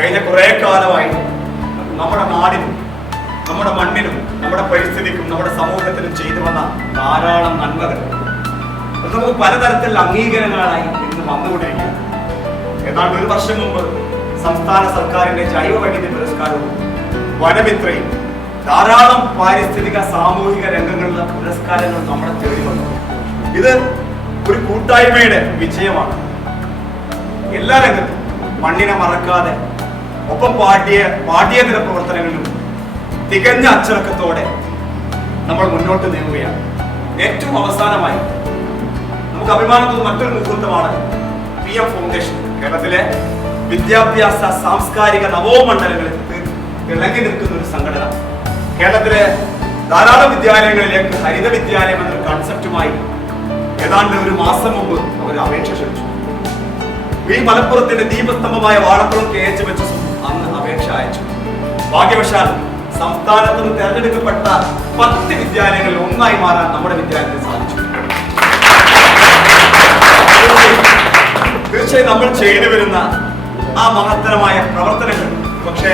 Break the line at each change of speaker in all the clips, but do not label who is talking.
കഴിഞ്ഞ കുറെ കാലമായി നമ്മുടെ നാടിനും നമ്മുടെ മണ്ണിനും നമ്മുടെ പരിസ്ഥിതിക്കും നമ്മുടെ സമൂഹത്തിനും ചെയ്തു വന്ന ധാരാളം നന്മകൾ. നമുക്ക് പലതരത്തിലുള്ള അംഗീകാരങ്ങളായി ഇന്ന് വന്നുകൊണ്ടിരിക്കുകയാണ്. ഏതാണ്ട് ഒരു വർഷം മുമ്പ് സംസ്ഥാന സർക്കാരിന്റെ ജൈവ വൈവിധ്യ പുരസ്കാരവും വനമിത്രയും ധാരാളം പാരിസ്ഥിതിക സാമൂഹിക രംഗങ്ങളിലെ പുരസ്കാരങ്ങൾ നമ്മളെ തേടി വന്നു. ഇത് ഒരു കൂട്ടായ്മയുടെ വിജയമാണ്. എല്ലാ രംഗത്തും മണ്ണിനെ മറക്കാതെ ഒപ്പം പാഠ്യ പാഠ്യേതര പ്രവർത്തനങ്ങളിലും തികഞ്ഞ അച്ചടക്കത്തോടെ നമ്മൾ മുന്നോട്ട് നീങ്ങുകയാണ്. ഏറ്റവും അവസാനമായി നമുക്ക് അഭിമാനം മറ്റൊരു മുഹൂർത്തമാണ് പി എം ഫൗണ്ടേഷൻ. കേരളത്തിലെ വിദ്യാഭ്യാസ സാംസ്കാരിക നവോമണ്ഡലങ്ങളിൽ തിളങ്ങി നിൽക്കുന്ന ഒരു സംഘടന. കേരളത്തിലെ ധാരാളം വിദ്യാലയങ്ങളിലേക്ക് ഹരിത വിദ്യാലയം എന്നൊരു കൺസെപ്റ്റുമായി ഏതാണ്ട് ഒരു മാസം മുമ്പ് അവർ അപേക്ഷ ക്ഷണിച്ചു. ഈ മലപ്പുറത്തിന്റെ ദീപസ്തംഭമായ വാഴക്കുളം കെ എച്ച് എച്ച് ഭാഗ്യവശാൽ സംസ്ഥാനത്ത് നിന്ന് തെരഞ്ഞെടുക്കപ്പെട്ട പത്ത് വിദ്യാലയങ്ങളിൽ ഒന്നായി മാറാൻ നമ്മുടെ വിദ്യാലയത്തിന് സാധിച്ചു. തീർച്ചയായും നമ്മൾ ചെയ്തു വരുന്ന ആ മഹത്തരമായ പ്രവർത്തനങ്ങൾ പക്ഷേ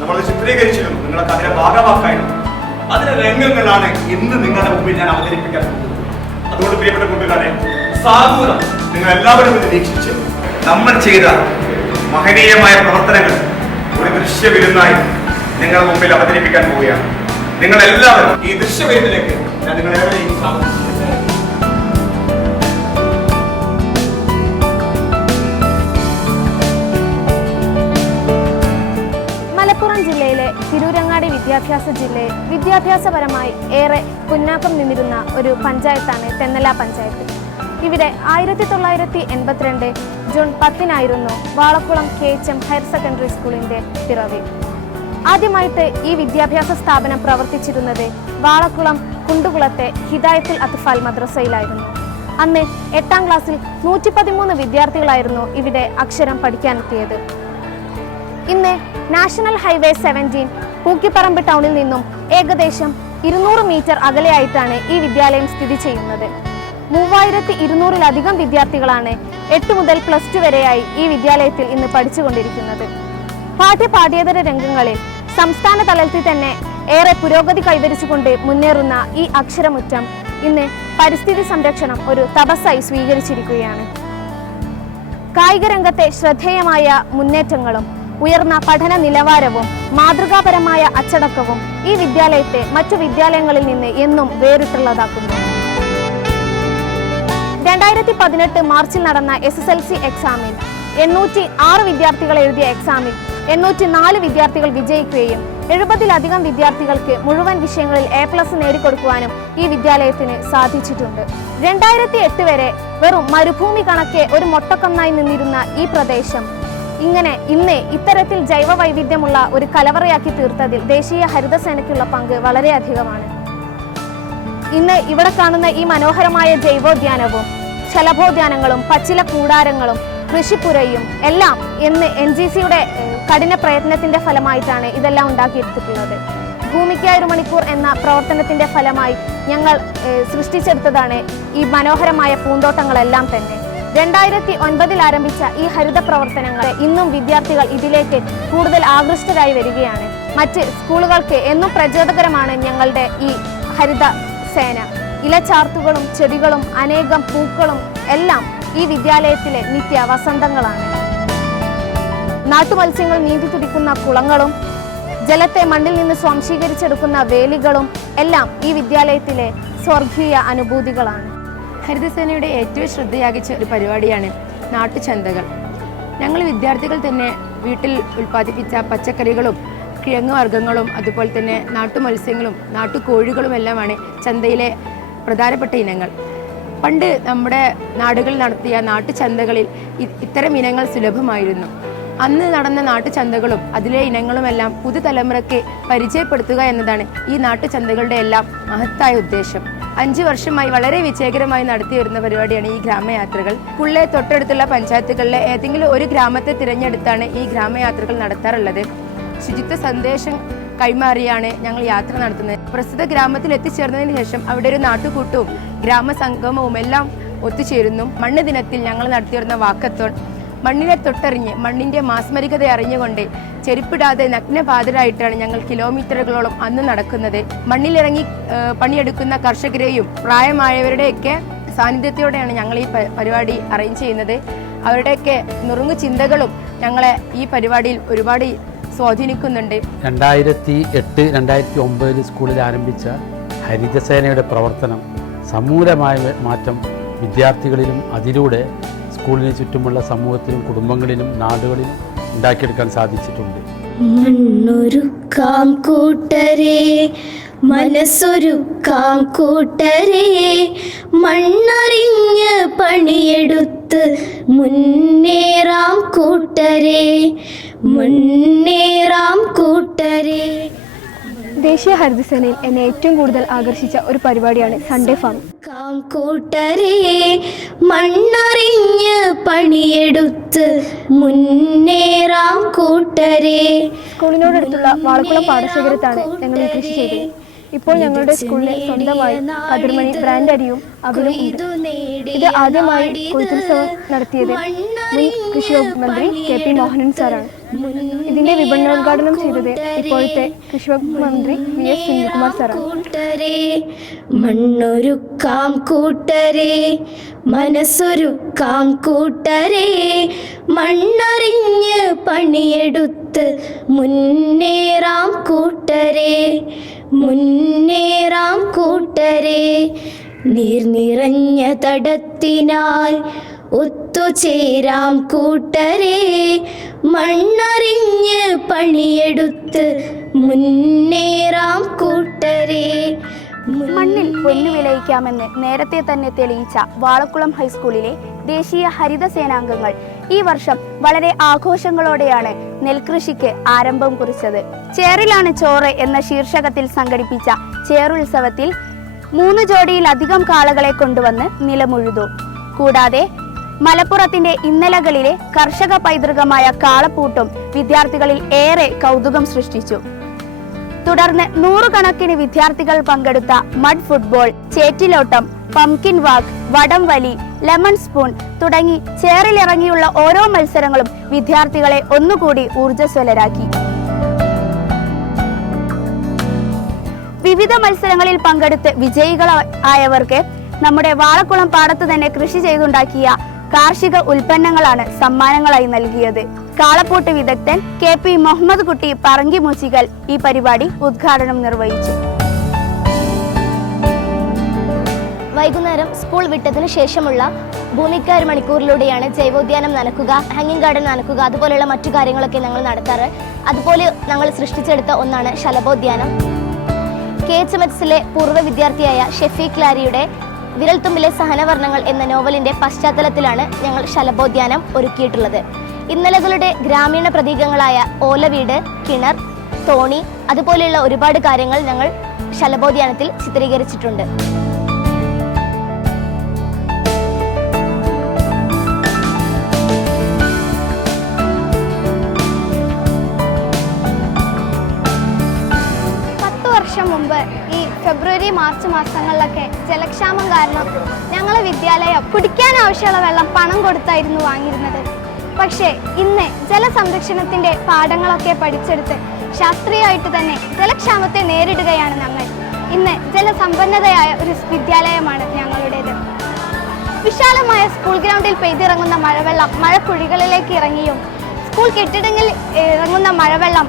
നമ്മൾ ചിത്രീകരിച്ചിരുന്നു. നിങ്ങൾക്ക് അതിനെ ഭാഗമാക്കായിരുന്നു അതിന്റെ രംഗങ്ങളാണ് ഇന്ന് നിങ്ങളുടെ മുമ്പിൽ ഞാൻ അവതരിപ്പിക്കാൻ അതുകൊണ്ട് പ്രിയപ്പെട്ട കുട്ടികളെ സാധൂരം നിങ്ങൾ എല്ലാവരും ഇത് വീക്ഷിച്ച് നമ്മൾ ചെയ്ത മഹനീയമായ പ്രവർത്തനങ്ങൾ ഒരു ദൃശ്യവിരുന്നായി നിങ്ങളുടെ മുമ്പിൽ അവതരിപ്പിക്കാൻ പോവുകയാണ്. നിങ്ങൾ എല്ലാവരും ഈ ദൃശ്യവിരുന്നിലേക്ക് ഞാൻ നിങ്ങളേവരെയും സ്വാഗതം
മലപ്പുറം ജില്ലയിലെ തിരൂരങ്ങാടി വിദ്യാഭ്യാസ ജില്ലയിൽ വിദ്യാഭ്യാസപരമായി ഏറെ പിന്നാക്കം നിന്നിരുന്ന ഒരു പഞ്ചായത്താണ് തെന്നല പഞ്ചായത്ത്. ഇവിടെ ആയിരത്തി തൊള്ളായിരത്തി എൺപത്തിരണ്ട് June പത്തിനായിരുന്നു Valakkulam K H M higher secondary സ്കൂളിന്റെ പിറവി. ആദ്യമായിട്ട് ഈ വിദ്യാഭ്യാസ സ്ഥാപനം പ്രവർത്തിച്ചിരുന്നത് വാളക്കുളം കുണ്ടുകുളത്തെ ഹിദായത്തുൽ അത്ഫാൽ മദ്രസയിലായിരുന്നു. അന്ന് എട്ടാം ക്ലാസ്സിൽ നൂറ്റി പതിമൂന്ന് വിദ്യാർത്ഥികളായിരുന്നു ഇവിടെ അക്ഷരം പഠിക്കാനെത്തിയത്. ഇന്ന് നാഷണൽ ഹൈവേ സെവന്റീൻ പൂക്കിപ്പറമ്പ് ടൗണിൽ നിന്നും ഏകദേശം ഇരുന്നൂറ് മീറ്റർ അകലെയായിട്ടാണ് ഈ വിദ്യാലയം സ്ഥിതി ചെയ്യുന്നത്. മൂവായിരത്തി ഇരുന്നൂറിലധികം വിദ്യാർത്ഥികളാണ് എട്ട് മുതൽ പ്ലസ് ടു വരെയായി ഈ വിദ്യാലയത്തിൽ ഇന്ന് പഠിച്ചുകൊണ്ടിരിക്കുന്നത്. പാഠ്യ പാഠ്യേതര രംഗങ്ങളിൽ സംസ്ഥാന തലത്തിൽ തന്നെ ഏറെ പുരോഗതി കൈവരിച്ചുകൊണ്ട് മുന്നേറുന്ന ഈ അക്ഷരമുറ്റം ഇന്ന് പരിസ്ഥിതി സംരക്ഷണം ഒരു തപസ്സായി സ്വീകരിച്ചിരിക്കുകയാണ്. കായിക രംഗത്തെ ശ്രദ്ധേയമായ മുന്നേറ്റങ്ങളും ഉയർന്ന പഠന നിലവാരവും മാതൃകാപരമായ അച്ചടക്കവും ഈ വിദ്യാലയത്തെ മറ്റു വിദ്യാലയങ്ങളിൽ നിന്ന് എന്നും വേറിട്ടുള്ളതാക്കുന്നു. രണ്ടായിരത്തി പതിനെട്ട് മാർച്ചിൽ നടന്ന എസ് എസ് എൽ സി എക്സാമിൽ എണ്ണൂറ്റി ആറ് വിദ്യാർത്ഥികൾ എഴുതിയ എക്സാമിൽ എണ്ണൂറ്റി നാല് വിദ്യാർത്ഥികൾ വിജയിക്കുകയും എഴുപതിലധികം വിദ്യാർത്ഥികൾക്ക് മുഴുവൻ വിഷയങ്ങളിൽ എ പ്ലസ് നേടിക്കൊടുക്കുവാനും ഈ വിദ്യാലയത്തിന് സാധിച്ചിട്ടുണ്ട്. രണ്ടായിരത്തി എട്ട് വരെ വെറും മരുഭൂമി കണക്കെ ഒരു മൊട്ടക്കൊന്നായി നിന്നിരുന്ന ഈ പ്രദേശം ഇങ്ങനെ ഇന്ന് ഇത്തരത്തിൽ ജൈവ വൈവിധ്യമുള്ള ഒരു കലവറയാക്കി തീർത്തതിൽ ദേശീയ ഹരിതസേനയ്ക്കുള്ള പങ്ക് വളരെയധികമാണ്. ഇന്ന് ഇവിടെ കാണുന്ന ഈ മനോഹരമായ ജൈവോദ്യാനവും ശലഭോദ്യാനങ്ങളും പച്ചില കൂടാരങ്ങളും കൃഷിപ്പുരയും എല്ലാം എന്ന് എൻ ജി സിയുടെ കഠിന പ്രയത്നത്തിന്റെ ഫലമായിട്ടാണ് ഇതെല്ലാം ഉണ്ടാക്കിയെടുത്തിട്ടുള്ളത്. ഭൂമിക്കായി ഒരു മണിക്കൂർ എന്ന പ്രവർത്തനത്തിന്റെ ഫലമായി ഞങ്ങൾ സൃഷ്ടിച്ചെടുത്തതാണ് ഈ മനോഹരമായ പൂന്തോട്ടങ്ങളെല്ലാം തന്നെ. രണ്ടായിരത്തി ഒൻപതിൽ ആരംഭിച്ച ഈ ഹരിത പ്രവർത്തനങ്ങൾ ഇന്നും വിദ്യാർത്ഥികൾ ഇതിലേക്ക് കൂടുതൽ ആകൃഷ്ടരായി വരികയാണ്. മറ്റ് സ്കൂളുകൾക്ക് എന്നും പ്രചോദകരമാണ് ഞങ്ങളുടെ ഈ ഹരിത സേന. ഇലച്ചാർത്തുകളും ചെടികളും അനേകം പൂക്കളും എല്ലാം ഈ വിദ്യാലയത്തിലെ നിത്യ വസന്തങ്ങളാണ്. നാട്ടുമത്സ്യങ്ങൾ നീന്തി തുടിക്കുന്ന കുളങ്ങളും ജലത്തെ മണ്ണിൽ നിന്ന് സ്വാംശീകരിച്ചെടുക്കുന്ന വേലികളും എല്ലാം ഈ വിദ്യാലയത്തിലെ സ്വർഗീയ അനുഭൂതികളാണ്.
ഹരിതസേനയുടെ ഏറ്റവും ശ്രദ്ധയാകിച്ച ഒരു പരിപാടിയാണ് നാട്ടുചന്തകൾ. ഞങ്ങൾ വിദ്യാർത്ഥികൾ തന്നെ വീട്ടിൽ ഉൽപ്പാദിപ്പിച്ച പച്ചക്കറികളും കിഴങ്ങ് വർഗങ്ങളും അതുപോലെ തന്നെ നാട്ടുമത്സ്യങ്ങളും നാട്ടുകോഴികളുമെല്ലാമാണ് ചന്തയിലെ പ്രധാനപ്പെട്ട ഇനങ്ങൾ. പണ്ട് നമ്മുടെ നാടുകളിൽ നടത്തിയ നാട്ടുചന്തകളിൽ ഇത്തരം ഇനങ്ങൾ സുലഭമായിരുന്നു. അന്ന് നടന്ന നാട്ടുചന്തകളും അതിലെ ഇനങ്ങളുമെല്ലാം പുതുതലമുറയ്ക്ക് പരിചയപ്പെടുത്തുക എന്നതാണ് ഈ നാട്ടുചന്തകളുടെ എല്ലാം മഹത്തായ ഉദ്ദേശം. അഞ്ചു വർഷമായി വളരെ വിജയകരമായി നടത്തി വരുന്ന പരിപാടിയാണ് ഈ ഗ്രാമയാത്രകൾ. പുള്ളെ തൊട്ടടുത്തുള്ള പഞ്ചായത്തുകളിലെ ഏതെങ്കിലും ഒരു ഗ്രാമത്തെ തിരഞ്ഞെടുത്താണ് ഈ ഗ്രാമയാത്രകൾ നടത്താറുള്ളത്. ശുചിത്വ സന്ദേശം കൈമാറിയാണ് ഞങ്ങൾ യാത്ര നടത്തുന്നത്. പ്രസ്തുത ഗ്രാമത്തിൽ എത്തിച്ചേർന്നതിന് ശേഷം അവിടെ ഒരു നാട്ടുകൂട്ടവും ഗ്രാമസംഗമവും എല്ലാം ഒത്തുചേരുന്നു. മണ്ണ് ദിനത്തിൽ ഞങ്ങൾ നടത്തിയിരുന്ന വാക്കത്തോൺ മണ്ണിനെ തൊട്ടറിഞ്ഞ് മണ്ണിന്റെ മാസ്മരികത അറിഞ്ഞുകൊണ്ട് ചെരുപ്പിടാതെ നഗ്നപാതരായിട്ടാണ് ഞങ്ങൾ കിലോമീറ്ററുകളോളം അന്ന് നടക്കുന്നത്. മണ്ണിലിറങ്ങി പണിയെടുക്കുന്ന കർഷകരെയും പ്രായമായവരുടെയൊക്കെ സാന്നിധ്യത്തോടെയാണ് ഞങ്ങൾ ഈ പരിപാടി അറേഞ്ച് ചെയ്യുന്നത്. അവരുടെയൊക്കെ നുറുങ്ങു ചിന്തകളും ഞങ്ങളെ ഈ പരിപാടിയിൽ ഒരുപാട് സ്വാധീനിക്കുന്നുണ്ട്.
രണ്ടായിരത്തി എട്ട് രണ്ടായിരത്തി ഒമ്പതിൽ സ്കൂളിൽ ആരംഭിച്ച ഹരിതസേനയുടെ പ്രവർത്തനം സമൂലമായ മാറ്റം വിദ്യാർത്ഥികളിലും അതിലൂടെ സ്കൂളിന് ചുറ്റുമുള്ള സമൂഹത്തിലും കുടുംബങ്ങളിലും നാടുകളിലും ഉണ്ടാക്കിയെടുക്കാൻ സാധിച്ചിട്ടുണ്ട്.
മനസ്സൊരു കൂട്ടരെ മനസ്സൊരുക്കാം കൂട്ടരെ മണ്ണറിഞ്ഞ് പണിയെടുത്ത് മുന്നേറാം കൂട്ടരെ മുന്നേറാം കൂട്ടരെ.
ദേശീയ ഹരിതസേനയിൽ എന്നെ ഏറ്റവും കൂടുതൽ ആകർഷിച്ച ഒരു പരിപാടിയാണ് സൺഡേ ഫാം
കൂട്ടരെ മണ്ണറിഞ്ഞ് പണിയെടുത്ത് മുന്നേറാം കൂട്ടരെ.
സ്കൂളിനോടടുത്തുള്ള വാളക്കുളം പാടശേഖരത്താണ് ഞങ്ങൾ ഈ കൃഷി ചെയ്തത്. ഇപ്പോൾ ഞങ്ങളുടെ സ്കൂളിലെ സ്വന്തമായി കതിർമണി ബ്രാൻഡ് അരിയും അവരും ഉണ്ട്. ഇത് ആദ്യമായി കൊയ്ത്തുത്സവം നടത്തിയത് മുൻ കൃഷി വകുപ്പ് മന്ത്രി കെ പി മോഹനൻ സാറാണ്. ഇതിന്റെ വിപണനോദ്ഘാടനം ചെയ്തത് ഇപ്പോഴത്തെ കൃഷി വകുപ്പ് മന്ത്രി വി എസ് സുനിൽകുമാർ സാറാണ്.
മണ്ണൊരുക്കാം കൂട്ടരെ മനസ്സൊരുക്കാം മണ്ണറിഞ്ഞ് പണിയെടുത്ത് മുന്നേറാം കൂട്ടരെ മുന്നേറാം കൂട്ടരെ നീർ നിറഞ്ഞ തടത്തിനാൽ ഒത്തുചേരാം കൂട്ടരെ. മണ്ണറിഞ്ഞ് പണിയെടുത്ത് മുന്നേറാം കൂട്ടരെ.
മണ്ണിൽ പൊന്നു വിളയിക്കാമെന്ന് നേരത്തെ തന്നെ തെളിയിച്ച വാളക്കുളം ഹൈസ്കൂളിലെ ദേശീയ ഹരിത സേനാംഗങ്ങൾ ഈ വർഷം വളരെ ആഘോഷങ്ങളോടെയാണ് നെൽകൃഷിക്ക് ആരംഭം കുറിച്ചത്. ചേറിലാണ് ചോറ് എന്ന ശീർഷകത്തിൽ സംഘടിപ്പിച്ച ചേറുത്സവത്തിൽ മൂന്ന് ജോഡിയിലധികം കാളകളെ കൊണ്ടുവന്ന് നിലമുഴുതു. കൂടാതെ മലപ്പുറത്തിന്റെ ഇന്നലകളിലെ കർഷക പൈതൃകമായ കാളപ്പൂട്ടും വിദ്യാർത്ഥികളിൽ ഏറെ കൗതുകം സൃഷ്ടിച്ചു. തുടർന്ന് നൂറുകണക്കിന് വിദ്യാർത്ഥികൾ പങ്കെടുത്ത മഡ് ഫുട്ബോൾ ചേറ്റിലോട്ടം പംകിൻ വാക്ക് വടം വലി ലെമൺ സ്പൂൺ തുടങ്ങി ചേറിലിറങ്ങിയുള്ള ഓരോ മത്സരങ്ങളും വിദ്യാർത്ഥികളെ ഒന്നുകൂടി ഊർജസ്വലരാക്കി. വിവിധ മത്സരങ്ങളിൽ പങ്കെടുത്ത് വിജയികൾ ആയവർക്ക് നമ്മുടെ വാളക്കുളം പാടത്ത് തന്നെ കൃഷി ചെയ്തുണ്ടാക്കിയ കാർഷിക ഉൽപ്പന്നങ്ങളാണ് സമ്മാനങ്ങളായി നൽകിയത്. കാളപ്പൂട്ട് വിദഗ്ധൻ കെ പി മുഹമ്മദ് കുട്ടി പറങ്കി മുസികൽ ഈ പരിപാടി ഉദ്ഘാടനം നിർവഹിച്ചു.
വൈകുന്നേരം സ്കൂൾ വിട്ടതിനു ശേഷമുള്ള ഭൂമിക്കാർ മണിക്കൂറിലൂടെയാണ് ജൈവോദ്യാനം നനക്കുക ഹാങ്ങിങ് ഗാർഡൻ നനക്കുക അതുപോലെയുള്ള മറ്റു കാര്യങ്ങളൊക്കെ ഞങ്ങൾ നടത്താറ്. അതുപോലെ ഞങ്ങൾ സൃഷ്ടിച്ചെടുത്ത ഒന്നാണ് ശലഭോദ്യാനം. കെ എച്ച് എം എസിലെ പൂർവ വിദ്യാർത്ഥിയായ ഷെഫീഖ് ലാരിയുടെ വിരൽത്തുമ്പിലെ സഹനവർണങ്ങൾ എന്ന നോവലിന്റെ പശ്ചാത്തലത്തിലാണ് ഞങ്ങൾ ശലഭോദ്യാനം ഒരുക്കിയിട്ടുള്ളത്. ഇന്നലകളുടെ ഗ്രാമീണ പ്രതീകങ്ങളായ ഓലവീട് കിണർ തോണി അതുപോലെയുള്ള ഒരുപാട് കാര്യങ്ങൾ ഞങ്ങൾ ശലഭോദ്യാനത്തിൽ ചിത്രീകരിച്ചിട്ടുണ്ട്.
ഫെബ്രുവരി മാർച്ച് മാസങ്ങളിലൊക്കെ ജലക്ഷാമം കാരണം ഞങ്ങളെ വിദ്യാലയം കുടിക്കാൻ ആവശ്യമുള്ള വെള്ളം പണം കൊടുത്തായിരുന്നു വാങ്ങിയിരുന്നത്. പക്ഷേ ഇന്ന് ജലസംരക്ഷണത്തിന്റെ പാഠങ്ങളൊക്കെ പഠിച്ചെടുത്ത് ശാസ്ത്രീയമായിട്ട് തന്നെ ജലക്ഷാമത്തെ നേരിടുകയാണ് ഞങ്ങൾ. ഇന്ന് ജലസമ്പന്നതയായ ഒരു വിദ്യാലയമാണ് ഞങ്ങളുടേത്. വിശാലമായ സ്കൂൾ ഗ്രൗണ്ടിൽ പെയ്തിറങ്ങുന്ന മഴവെള്ളം മഴക്കുഴികളിലേക്ക് ഇറങ്ങിയും സ്കൂൾ കെട്ടിടങ്ങളിൽ ഇറങ്ങുന്ന മഴവെള്ളം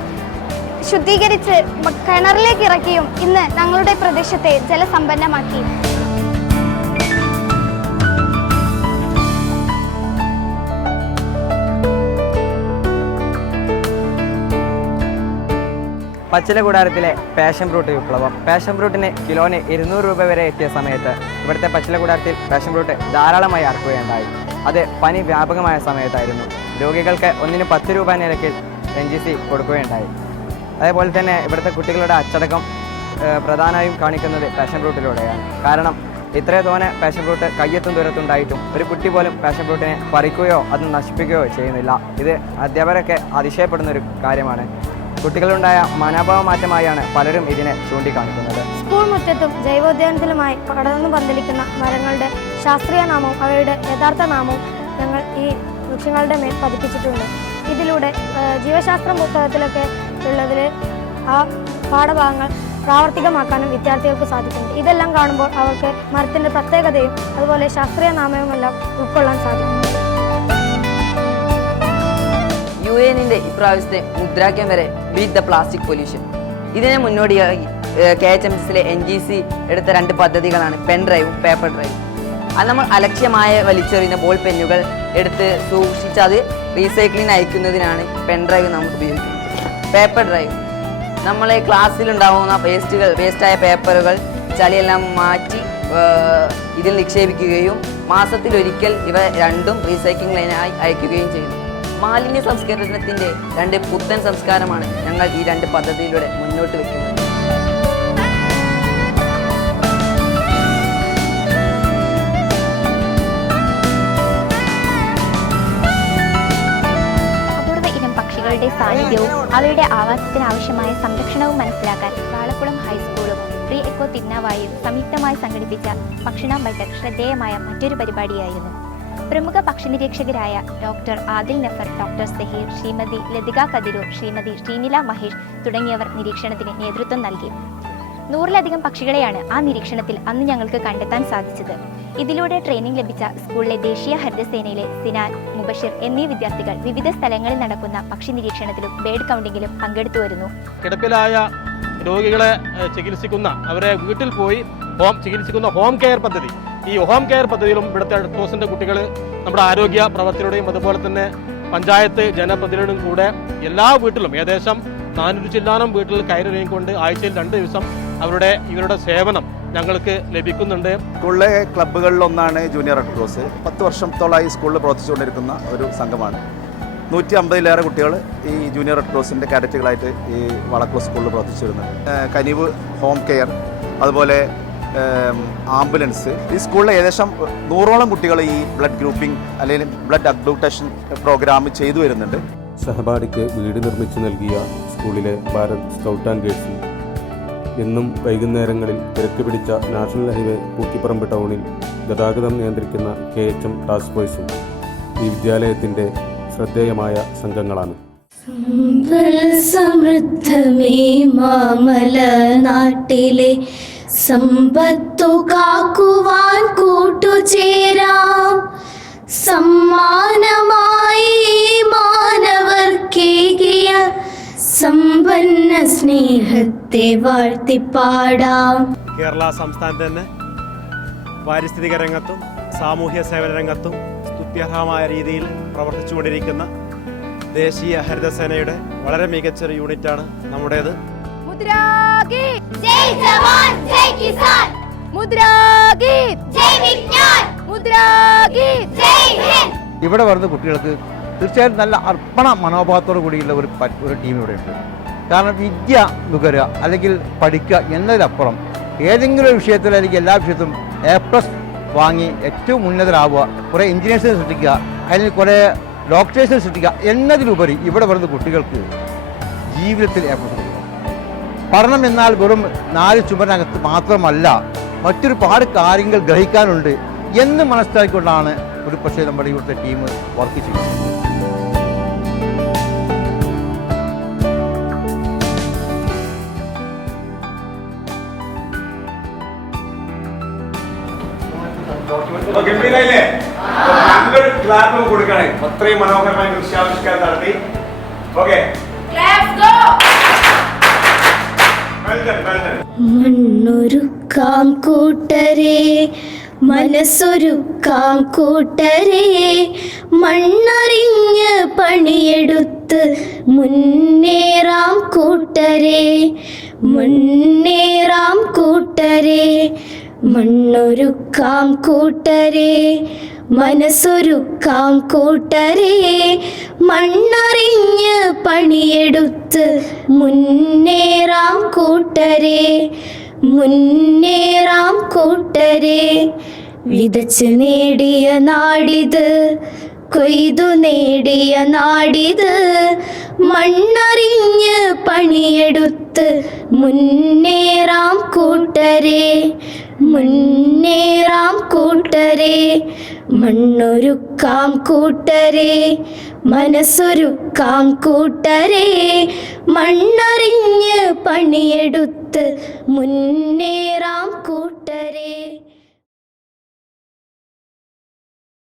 ശുദ്ധീകരിച്ച് കിണറിലേക്ക് ഇറക്കിയും ഇന്ന് ഞങ്ങളുടെ പ്രദേശത്തെ ജലസമ്പന്നമാക്കി.
പച്ചില കൂടാരത്തിലെ പാഷൻ ഫ്രൂട്ട് വിപ്ലവം. പാഷൻ ഫ്രൂട്ടിന് കിലോന് ഇരുന്നൂറ് രൂപ വരെ എത്തിയ സമയത്ത് ഇവിടുത്തെ പച്ചില കൂടാരത്തിൽ പാഷൻ ഫ്രൂട്ട് ധാരാളമായി ഇറക്കുകയുണ്ടായി അത് പനി വ്യാപകമായ സമയത്തായിരുന്നു. രോഗികൾക്ക് ഒന്നിന് പത്ത് രൂപ നിരക്കിൽ എൻ ജി സി കൊടുക്കുകയുണ്ടായി. അതേപോലെ തന്നെ ഇവിടുത്തെ കുട്ടികളുടെ അച്ചടക്കം പ്രധാനമായും കാണിക്കുന്നത് പാഷൻ ഫ്രൂട്ടിലൂടെയാണ് കാരണം ഇത്രേ തോനെ പാഷൻ ഫ്രൂട്ട് കയ്യെത്തും ദൂരത്തുണ്ടായിട്ടും ഒരു കുട്ടി പോലും പാഷൻ ഫ്രൂട്ടിനെ പറിക്കുകയോ അത് നശിപ്പിക്കുകയോ ചെയ്യുന്നില്ല. ഇത് അധ്യാപകരൊക്കെ അതിശയപ്പെടുന്ന ഒരു കാര്യമാണ്. കുട്ടികളുണ്ടായ മനോഭാവ മാറ്റമായാണ് പലരും ഇതിനെ ചൂണ്ടിക്കാണിക്കുന്നത്.
സ്കൂൾ മുറ്റത്തും ജൈവോദ്യാനത്തിലുമായി പടർന്നു പന്തലിക്കുന്ന മരങ്ങളുടെ ശാസ്ത്രീയ നാമവും അവയുടെ യഥാർത്ഥ നാമവും ഞങ്ങൾ ഈ വൃക്ഷങ്ങളുടെ മേൽ പതിപ്പിച്ചിട്ടുണ്ട്. ഇതിലൂടെ ജീവശാസ്ത്രം പുസ്തകത്തിലൊക്കെ ഉള്ളതിൽ ആ പാഠഭാഗങ്ങൾ പ്രാവർത്തികമാക്കാനും വിദ്യാർത്ഥികൾക്ക് സാധിക്കുന്നു ഇതെല്ലാം കാണുമ്പോൾ അവർക്ക് മരത്തിന്റെ പ്രത്യേകതയും അതുപോലെ ശാസ്ത്രീയ നാമവുമെല്ലാം ഉൾക്കൊള്ളാൻ സാധിക്കും
യു എന്നിന്റെ ഇപ്രാവശ്യത്തെ മുദ്രാക്യം വരെ ബീറ്റ് ദ പ്ലാസ്റ്റിക് പൊല്യൂഷൻ. ഇതിനെ മുന്നോടിയായി കെ എച്ച് എം എസിലെ എൻ ജി സി എടുത്ത രണ്ട് പദ്ധതികളാണ് പെൻ ഡ്രൈവും പേപ്പർ ഡ്രൈവും. അത് നമ്മൾ അലക്ഷ്യമായ വലിച്ചെറിയുന്ന ബോൾ പെന്നുകൾ എടുത്ത് സൂക്ഷിച്ച് അത് റീസൈക്ലിംഗ് അയക്കുന്നതിനാണ് പെൻ ഡ്രൈവ് നമുക്ക് ഉപയോഗിക്കുന്നത്. Paper drive. നമ്മളെ ക്ലാസ്സിലുണ്ടാവുന്ന വേസ്റ്റുകൾ വേസ്റ്റായ പേപ്പറുകൾ ചളിയെല്ലാം മാറ്റി ഇതിൽ നിക്ഷേപിക്കുകയും മാസത്തിലൊരിക്കൽ ഇവ രണ്ടും റീസൈക്ലിംഗ് ലൈനായി അയക്കുകയും ചെയ്യുന്നു. മാലിന്യ സംസ്കരണത്തിന്റെ രണ്ട് പുത്തൻ സംസ്കാരമാണ് ഞങ്ങൾ ഈ രണ്ട് പദ്ധതിയിലൂടെ മുന്നോട്ട് വെക്കുന്നത്.
പക്ഷികളുടെ സാന്നിധ്യവും അവയുടെ ആവാസത്തിന് ആവശ്യമായ സംരക്ഷണവും മനസ്സിലാക്കാൻ വാളക്കുളം ഹൈസ്കൂളും പ്രീ എക്കോ തിന്നാവായും സംയുക്തമായി സംഘടിപ്പിച്ച ഭക്ഷണം ബൈഠക് ശ്രദ്ധേയമായ മറ്റൊരു പരിപാടിയായിരുന്നു. പ്രമുഖ പക്ഷിനിരീക്ഷകരായ ഡോക്ടർ ആദിൽ നഫർ ഡോക്ടർ സഹീർ ശ്രീമതി ലതിക കതിരൂർ ശ്രീമതി ശ്രീനില മഹേഷ് തുടങ്ങിയവർ നിരീക്ഷണത്തിന് നേതൃത്വം നൽകി. നൂറിലധികം പക്ഷികളെയാണ് ആ നിരീക്ഷണത്തിൽ അന്ന് ഞങ്ങൾക്ക് കണ്ടെത്താൻ സാധിച്ചത്. ഇതിലൂടെ ട്രെയിനിംഗ് ലഭിച്ച സ്കൂളിലെ ദേശീയ ഹരിതസേനയിലെ സിനാൻ മുബഷിർ എന്നീ വിദ്യാർത്ഥികൾ വിവിധ സ്ഥലങ്ങളിൽ നടക്കുന്ന പക്ഷി നിരീക്ഷണത്തിലും ബേഡ് കൗണ്ടിങ്ങിലും പങ്കെടുത്തു വരുന്നു.
കിടപ്പിലായ രോഗികളെ ചികിത്സിക്കുന്ന അവരെ വീട്ടിൽ പോയി ഹോം ചികിത്സിക്കുന്ന ഹോം കെയർ പദ്ധതി. ഈ ഹോം കെയർ പദ്ധതിയിലും ഇവിടുത്തെ ടോസിന്റെ കുട്ടികൾ നമ്മുടെ ആരോഗ്യ പ്രവർത്തകരുടെയും അതുപോലെ തന്നെ പഞ്ചായത്ത് ജനപ്രതിനിധികളും കൂടെ എല്ലാ വീട്ടിലും ഏകദേശം നാനൂറ് ചില്ലാനം വീട്ടിൽ കൊണ്ട് ആഴ്ചയിൽ രണ്ട് ദിവസം അവരുടെ ഇവരുടെ സേവനം ഞങ്ങൾക്ക് ലഭിക്കുന്നുണ്ട്.
സ്കൂളിലെ ക്ലബ്ബുകളിലൊന്നാണ് ജൂനിയർ റെഡ് ക്രോസ്. പത്ത് വർഷത്തോളമായി സ്കൂളിൽ പ്രവർത്തിച്ചുകൊണ്ടിരിക്കുന്ന ഒരു സംഘമാണ്. നൂറ്റി അമ്പതിലേറെ കുട്ടികൾ ഈ ജൂനിയർ റെഡ് ക്രോസിന്റെ കാഡറ്റുകളായിട്ട് ഈ വളക്രോസ് സ്കൂളിൽ പ്രവർത്തിച്ചു വരുന്നത് കനിവ് ഹോം കെയർ അതുപോലെ ആംബുലൻസ്. ഈ സ്കൂളിലെ ഏകദേശം നൂറോളം കുട്ടികൾ ഈ ബ്ലഡ് ഗ്രൂപ്പിംഗ് അല്ലെങ്കിൽ ബ്ലഡ് അഗ്ലൂട്ടേഷൻ പ്രോഗ്രാം ചെയ്തു വരുന്നുണ്ട്.
സഹപാഠിക്ക് വീട് നിർമ്മിച്ച് നൽകിയ സ്കൂളിലെ ഭാരത് സ്കൗട്ട് ആൻഡ് ഗൈഡ്സും എന്നും വൈകുന്നേരങ്ങളിൽ തിരക്ക് പിടിച്ച നാഷണൽ ഹൈവേ കൂക്കിപ്പറമ്പ് ടൗണിൽ ഗതാഗതം നിയന്ത്രിക്കുന്ന കെ എച്ച് എം ടാസ്ക് ഫോഴ്സും ഈ വിദ്യാലയത്തിന്റെ ശ്രദ്ധേയമായ സംഘങ്ങളാണ്.
നാട്ടിലെ സമ്പത്തു കാക്കുവാൻ കൂട്ടുചേരാം. സമ്മാനമായി മാനവർക്കേകിയ സ്നേഹത്തെ വാഴ്ത്തിപ്പാടാം.
കേരള സംസ്ഥാനത്ത് തന്നെ പാരിസ്ഥിതിക രംഗത്തും സാമൂഹ്യ സേവന രംഗത്തും സ്തുത്യർഹമായ രീതിയിൽ പ്രവർത്തിച്ചുകൊണ്ടിരിക്കുന്ന ദേശീയ ഹരിതസേനയുടെ വളരെ മികച്ചൊരു യൂണിറ്റാണ് നമ്മുടേത്.
ജയ് ജവാൻ! ജയ് കിസാൻ!
മുദ്രാഗീത്
ജയ് വിജ്ഞാൻ!
മുദ്രാഗീത്
ജയ് ഹിന്ദ്!
ഇവിടെ വരുന്ന കുട്ടികൾക്ക് തീർച്ചയായും നല്ല അർപ്പണ മനോഭാവത്തോടു കൂടിയുള്ള ഒരു ഒരു ടീം ഇവിടെ ഉണ്ട് കാരണം വിദ്യ നുകരുക അല്ലെങ്കിൽ പഠിക്കുക എന്നതിലപ്പുറം ഏതെങ്കിലും വിഷയത്തിൽ അല്ലെങ്കിൽ എല്ലാ വിഷയത്തും എ പ്ലസ് വാങ്ങി ഏറ്റവും ഉന്നതരാവുക കുറേ എഞ്ചിനീയേഴ്സിനെ സൃഷ്ടിക്കുക അല്ലെങ്കിൽ കുറേ ഡോക്ടേഴ്സിനെ സൃഷ്ടിക്കുക എന്നതിലുപരി ഇവിടെ വരുന്ന കുട്ടികൾക്ക് ജീവിതത്തിൽ എ പ്ലസ് പഠനം എന്നാൽ വെറും നാല് ചുമരനകത്ത് മാത്രമല്ല മറ്റൊരുപാട് കാര്യങ്ങൾ ഗ്രഹിക്കാനുണ്ട് എന്ന് മനസ്സിലാക്കിക്കൊണ്ടാണ് ഒരു പക്ഷേ നമ്മുടെ ഇവിടുത്തെ ടീം വർക്ക് ചെയ്യുന്നത്.
ഗംഭീരല്ലേ നല്ലൊരു ക്ലാപ്പ് കൊടുക്കണേ. അത്രയും മനോഹരമായ ദൃശ്യാവിഷ്കാരം നടത്തി. ഓക്കെ.
മണ്ണൊരുക്കാം കൂട്ടരെ മനസ്സൊരുക്കാം കൂട്ടരെ മണ്ണറിഞ്ഞ് പണിയെടുത്ത് മുന്നേറാം കൂട്ടരെ മുന്നേറാം കൂട്ടരെ മണ്ണൊരുക്കാം കൂട്ടരെ മനസ്സൊരുക്കാം കൂട്ടരെ മണ്ണറിഞ്ഞ് പണിയെടുത്ത് മുന്നേറാം കൂട്ടരെ മുന്നേറാം കൂട്ടരെ. വിതച്ച് നേടിയ നാടിത് കൊയ്തു നേടിയ നാടിത്. മണ്ണറിഞ്ഞ് പണിയെടുത്ത് മുന്നേറാം കൂട്ടരെ മുന്നേറാം കൂട്ടരെ. മണ്ണൊരുക്കാം കൂട്ടരെ മനസ്സൊരുക്കാം കൂട്ടരെ. മണ്ണറിഞ്ഞ് പണിയെടുത്ത് മുന്നേറാം കൂട്ടരെ.